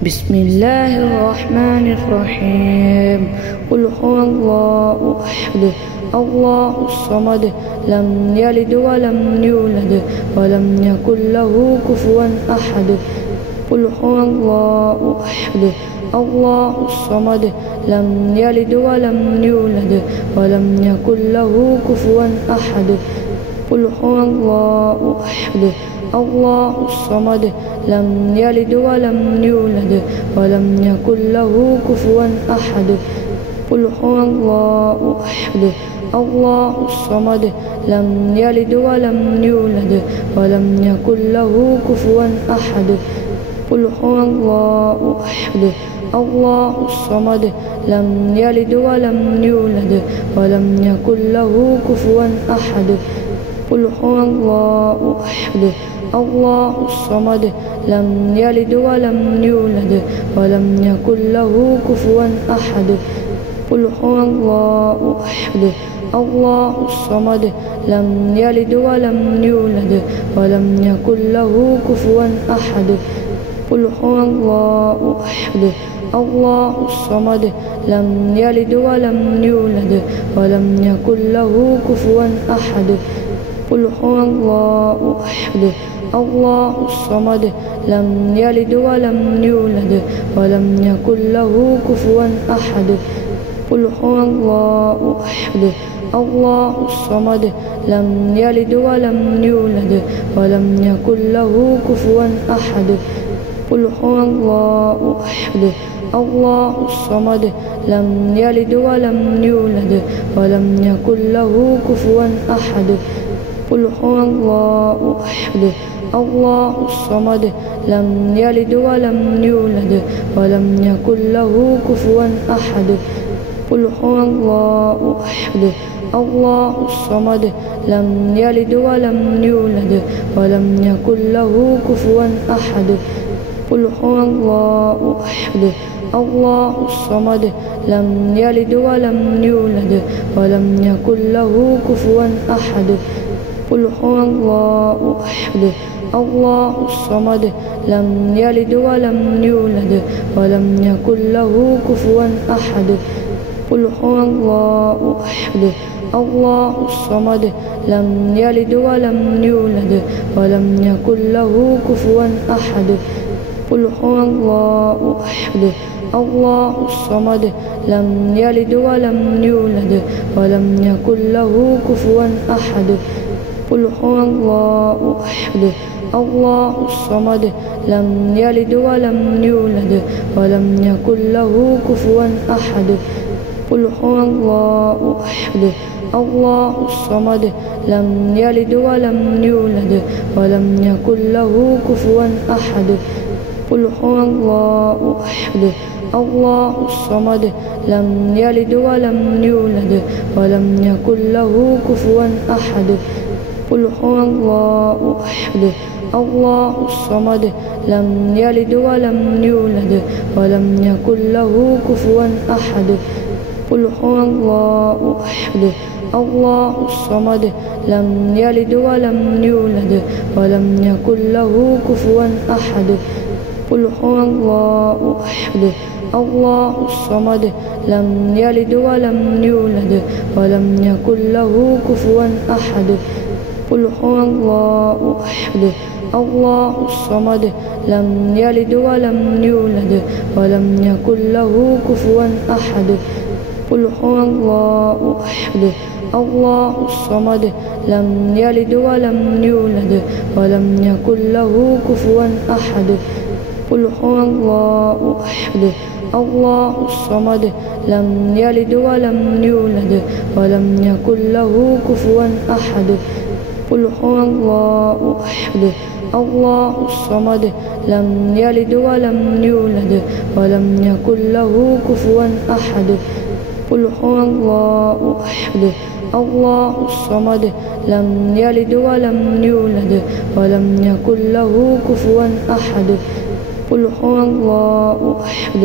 بسم الله الرحمن الرحيم. قل هو الله أحد الله الصمد لم يلد ولم يولد ولم يكن له كفوا أحد. قل هو الله أحد الله الصمد لم يلد ولم يولد ولم يكن له كفوا أحد. قل هو الله أحد الله الصمد لم يلد ولم يولد ولم يكن له كفوا أحد. قل هو الله أحد الله الصمد لم يلد ولم يولد ولم يكن له كفوا أحد. قل هو الله أحد الله الصمد لم يلد ولم يولد ولم يكن له كفوا أحد. قل هو الله أحد الله الصمد لم يلد ولم يولد ولم يكن له كفوا أحد. قل هو الله أحد الله الصمد لم يلد ولم يولد ولم يكن له كفوا أحد. قل هو الله أحد الله الصمد لم يلد ولم يولد ولم يكن له كفوا أحد. قل هو الله أحد الله الصمد لم يلد ولم يولد ولم يكن له كفوا أحد. قل هو الله أحد الله الصمد لم يلد ولم يولد ولم يكن له كفوا أحد. قل هو الله أحد الله الصمد لم يلد ولم يولد ولم يكن له كفوا أحد. قل هو الله أحد الله الصمد لم يلد ولم يولد ولم يكن له كفوا أحد. قل هو الله أحد الله الصمد لم يلد ولم يولد ولم يكن له كفوا أحد. قل هو الله أحد الله الصمد لم يلد ولم يولد ولم يكن له كفوا أحد. قل هو الله أحد الله الصمد لم يلد ولم يولد ولم يكن له كفوا أحد. قل هو الله أحد الله الصمد لم يلد ولم يولد ولم يكن له كفوا أحد. قل هو الله أحد الله الصمد لم يلد ولم يولد ولم يكن له كفوا أحد. قل هو الله أحد الله الصمد لم يلد ولم يولد ولم يكن له كفوا أحد. قل هو الله أحد الله الصمد لم يلد ولم يولد ولم يكن له كفوا أحد. قل هو الله أحد الله الصمد لم يلد ولم يولد ولم يكن له كفوا أحد. قل هو الله أحد الله الصمد لم يلد ولم يولد ولم يكن له كفوا أحد. قل هو الله أحد الله الصمد لم يلد ولم يولد ولم يكن له كفوا أحد. قل هو الله أحد الله الصمد لم يلد ولم يولد ولم يكن له كفوا أحد. قل هو الله أحد الله الصمد لم يلد ولم يولد ولم يكن له كفوا أحد. قل هو الله أحد الله الصمد لم يلد ولم يولد ولم يكن له كفوا أحد. قل هو الله أحد الله الصمد لم يلد ولم يولد ولم يكن له كفوا أحد. قل هو الله أحد الله الصمد لم يلد ولم يولد ولم يكن له كفوا أحد. قل هو الله أحد الله الصمد لم يلد ولم يولد ولم يكن له كفوا أحد. قل هو الله أحد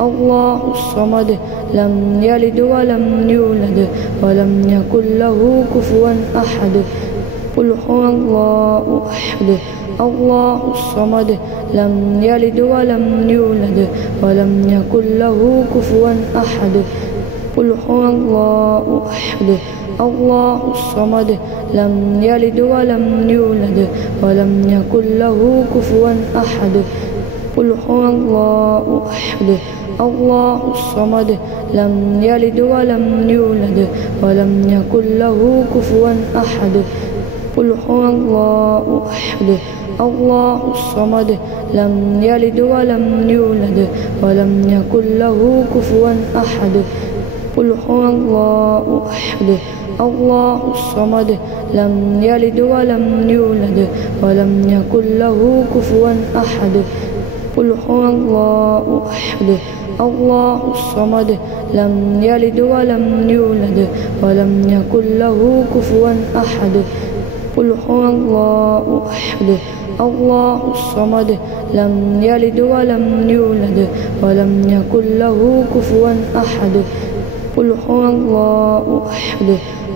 الله الصمد لم يلد ولم يولد ولم يكن له كفوا أحد. قل هو الله أحد الله الصمد لم يلد ولم يولد ولم يكن له كفوا أحد قل هو الله أحد الله الصمد لم يلد ولم يولد ولم يكن له كفوا أحد قل هو الله أحد الله الصمد لم يلد ولم يولد ولم يكن له كفوا أحد قل هو الله أحد الله الصمد لم يلد ولم يولد ولم يكن له كفوا أحد قل هو الله أحد الله الصمد لم يلد ولم يولد ولم يكن له كفوا أحد قل هو الله أحد الله الصمد لم يلد ولم يولد ولم يكن له كفوا أحد قل هو الله أحد الله الصمد لم يلد ولم يولد ولم يكن له كفوا أحد قل هو الله أحد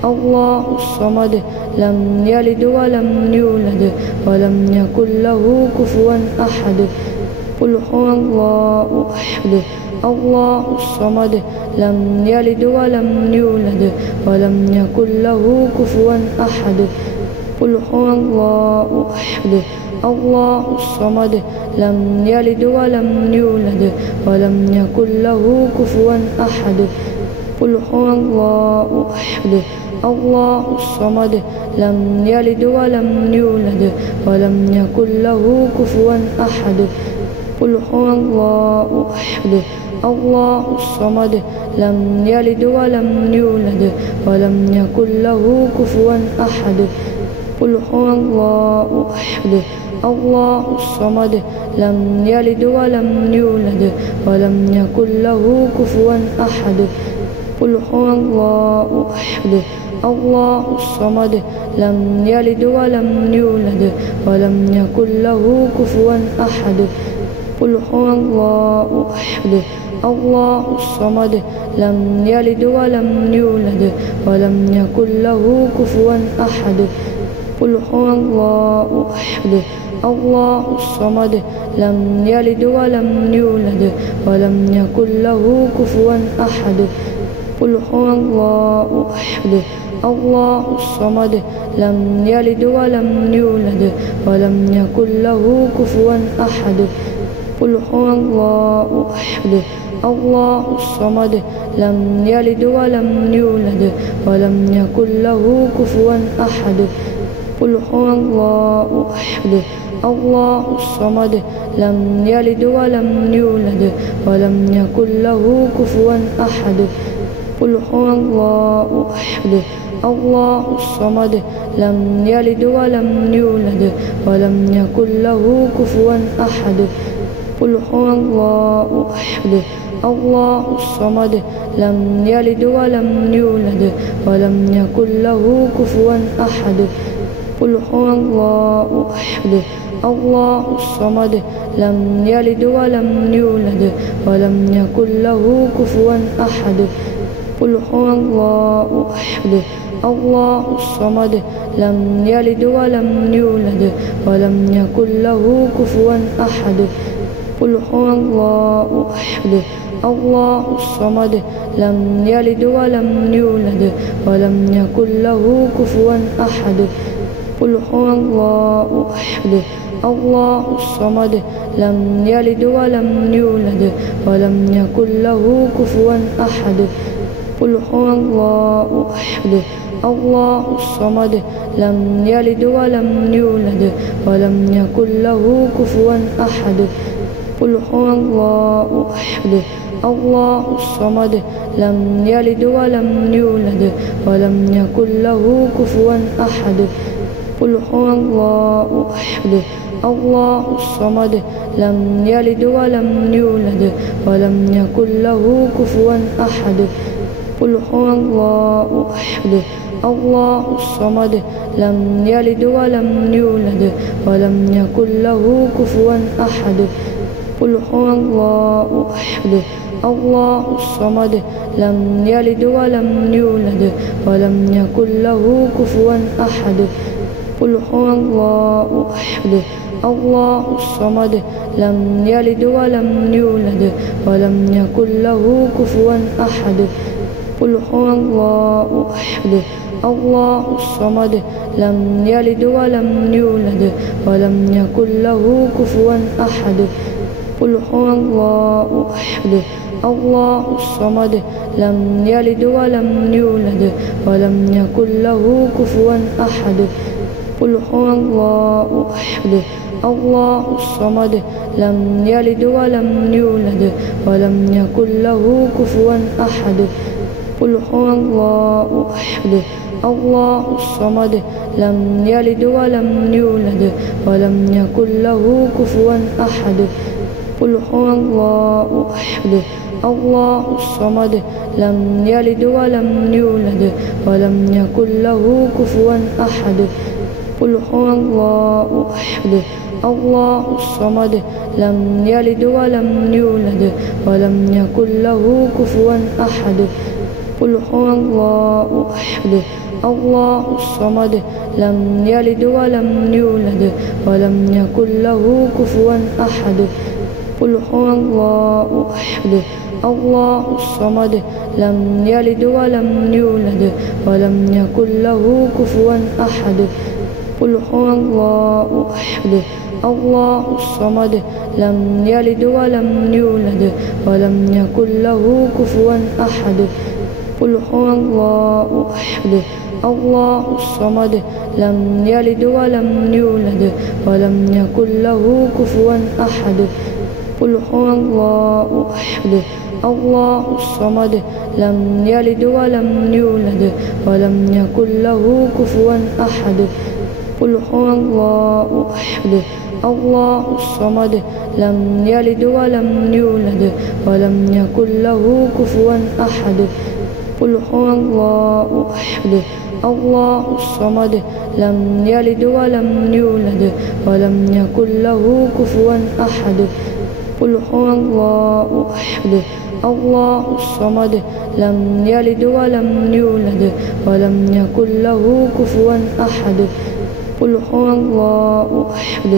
الله الصمد لم يلد ولم يولد ولم يكن له كفوا أحد قل هو الله أحد الله الصمد لم يلد ولم يولد ولم يكن له كفوا أحد قل هو الله أحد الله الصمد لم يلد ولم يولد ولم يكن له كفوا أحد قل هو الله أحد الله الصمد لم يلد ولم يولد ولم يكن له كفوا أحد قل هو الله أحد الله الصمد لم يلد ولم يولد ولم يكن له كفوا أحد قل هو الله أحد الله الصمد لم يلد ولم يولد ولم يكن له كفوا أحد قل هو الله أحد الله الصمد لم يلد ولم يولد ولم يكن له كفوا أحد قل هو الله أحد الله الصمد لم يلد ولم يولد ولم يكن له كفوا أحد قل هو الله أحد الله الصمد لم يلد ولم يولد ولم يكن له كفوا أحد قل هو الله أحد الله الصمد لم يلد ولم يولد ولم يكن له كفوا أحد قل هو الله أحد الله الصمد لم يلد ولم يولد ولم يكن له كفوا أحد قل هو الله أحد الله الصمد لم يلد ولم يولد ولم يكن له كفوا أحد قل هو الله أحد الله الصمد لم يلد ولم يولد ولم يكن له كفوا أحد قل هو الله أحد الله الصمد لم يلد ولم يولد ولم يكن له كفوا أحد قل هو الله أحد الله الصمد لم يلد ولم يولد ولم يكن له كفوا أحد قل هو الله أحد الله الصمد لم يلد ولم يولد ولم يكن له كفوا أحد قل هو الله أحد الله الصمد لم يلد ولم يولد ولم يكن له كفوا أحد قل هو الله أحد الله الصمد لم يلد ولم يولد ولم يكن له كفوا أحد قل هو الله أحد الله الصمد لم يلد ولم يولد ولم يكن له كفوا أحد قل هو الله أحد الله الصمد لم يلد ولم يولد ولم يكن له كفوا أحد قل هو الله أحد الله الصمد لم يلد ولم يولد ولم يكن له كفوا أحد قل هو الله أحد الله الصمد لم يلد ولم يولد ولم يكن له كفوا أحد قل هو الله أحد الله الصمد لم يلد ولم يولد ولم يكن له كفوا أحد قل هو الله أحد الله الصمد لم يلد ولم يولد ولم يكن له كفوا أحد قل هو الله أحد الله الصمد لم يلد ولم يولد ولم يكن له كفوا أحد قل هو الله أحد الله الصمد لم يلد ولم يولد ولم يكن له كفوا أحد قل هو الله أحد الله الصمد لم يلد ولم يولد ولم يكن له كفوا أحد قل هو الله أحد الله الصمد لم يلد ولم يولد ولم يكن له كفوا أحد قل هو الله أحد الله الصمد لم يلد ولم يولد ولم يكن له كفوا أحد قل هو الله أحد الله الصمد لم يلد ولم يولد ولم يكن له كفوا أحد قل هو الله أحد الله الصمد لم يلد ولم يولد ولم يكن له كفوا أحد قل هو الله أحد الله الصمد لم يلد ولم يولد ولم يكن له كفوا أحد قل هو الله أحد الله الصمد لم يلد ولم يولد ولم يكن له كفوا أحد قل هو الله أحد الله الصمد لم يلد ولم يولد ولم يكن له كفوا أحد قل هو الله أحد الله الصمد لم يلد ولم يولد ولم يكن له كفوا أحد قل هو الله أحد الله الصمد لم يلد ولم يولد ولم يكن له كفوا أحد قل هو الله أحد الله الصمد لم يلد ولم يولد ولم يكن له كفوا أحد قل هو الله أحد الله الصمد لم يلد ولم يولد ولم يكن له كفوا أحد قل هو الله أحد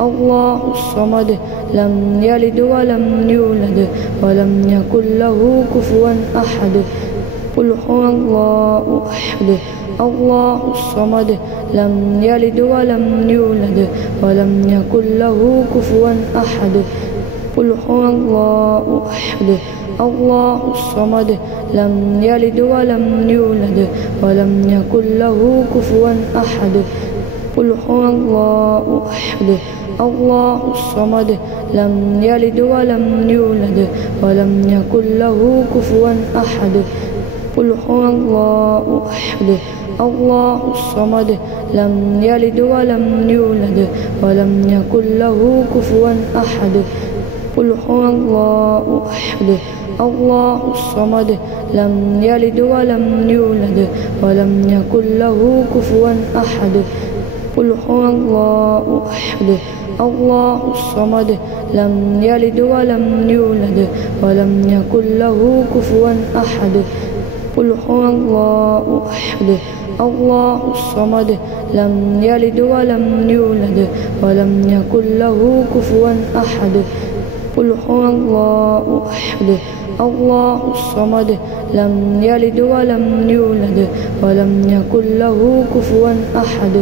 الله الصمد لم يلد ولم يولد ولم يكن له كفوا أحد قل هو الله أحد الله الصمد لم يلد ولم يولد ولم يكن له كفوا أحد قل هو الله أحد الله الصمد لم يلد ولم يولد ولم يكن له كفوا أحد قل هو الله أحد الله الصمد لم يلد ولم يولد ولم يكن له كفوا أحد قل هو الله أحد الله الصمد لم يلد ولم يولد ولم يكن له كفوا أحد قل هو الله أحد الله الصمد لم يلد ولم يولد ولم يكن له كفوا أحد قل هو الله أحد الله الصمد لم يلد ولم يولد ولم يكن له كفوا أحد قل هو الله أحد الله الصمد لم يلد ولم يولد ولم يكن له كفوا أحد قل هو الله أحد الله الصمد لم يلد ولم يولد ولم يكن له كفوا أحد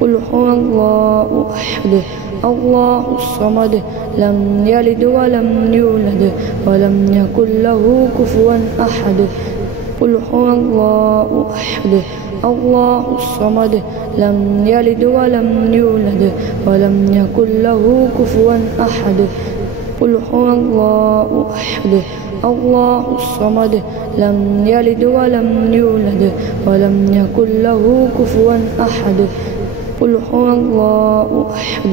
قل هو الله أحد الله الصمد لم يلد ولم يولد ولم يكن له كفوا أحد قل هو الله أحد الله الصمد لم يلد ولم يولد ولم يكن له كفوا أحد قل هو الله أحد الله الصمد لم يلد ولم يولد ولم يكن له كفوا أحد قل هو الله أحد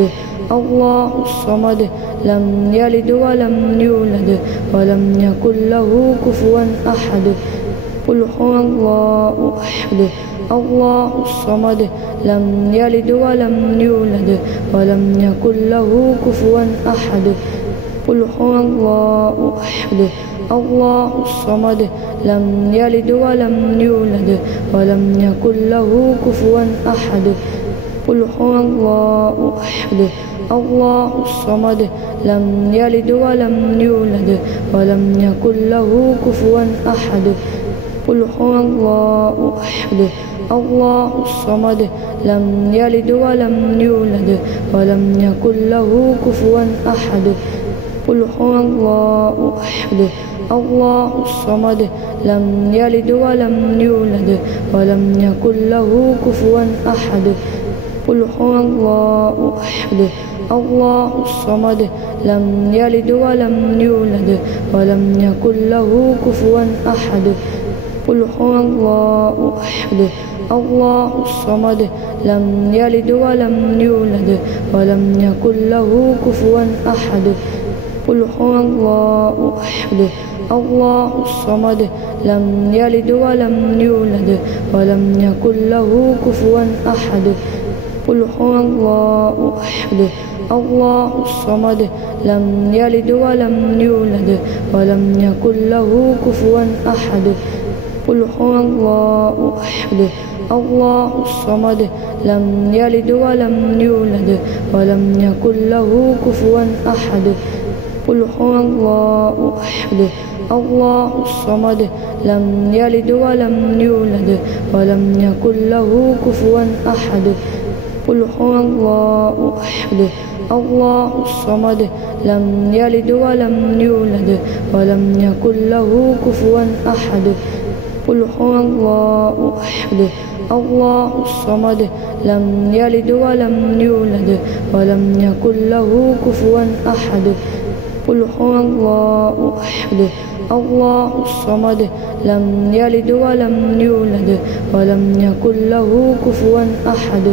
الله الصمد لم يلد ولم يولد ولم يكن له كفوا أحد قل هو الله أحد الله الصمد لم يلد ولم يولد ولم يكن له كفوا أحد قل هو الله أحد الله الصمد لم يلد ولم يولد ولم يكن له كفوا أحد قل هو الله أحد الله الصمد لم يلد ولم يولد ولم يكن له كفوا أحد قل هو الله أحد الله الصمد لم يلد ولم يولد ولم يكن له كفوا أحد قل هو الله أحد الله الصمد لم يلد ولم يولد ولم يكن له كفوا أحد قل هو الله أحد الله الصمد لم يلد ولم يولد ولم يكن له كفوا أحد قل هو الله أحد الله الصمد لم يلد ولم يولد ولم يكن له كفوا أحد قل هو الله أحد الله الصمد لم يلد ولم يولد ولم يكن له كفوا أحد قل هو الله أحد الله الصمد لم يلد ولم يولد ولم يكن له كفوا أحد قل هو الله أحد الله الصمد لم يلد ولم يولد ولم يكن له كفوا أحد قل هو الله أحد الله الصمد لم يلد ولم يولد ولم يكن له كفوا أحد قل هو الله أحد الله الصمد لم يلد ولم يولد ولم يكن له كفوا أحد قل هو الله أحد الله الصمد لم يلد ولم يولد ولم يكن له كفوا أحد قل هو الله أحد الله الصمد لم يلد ولم يولد ولم يكن له كفوا أحد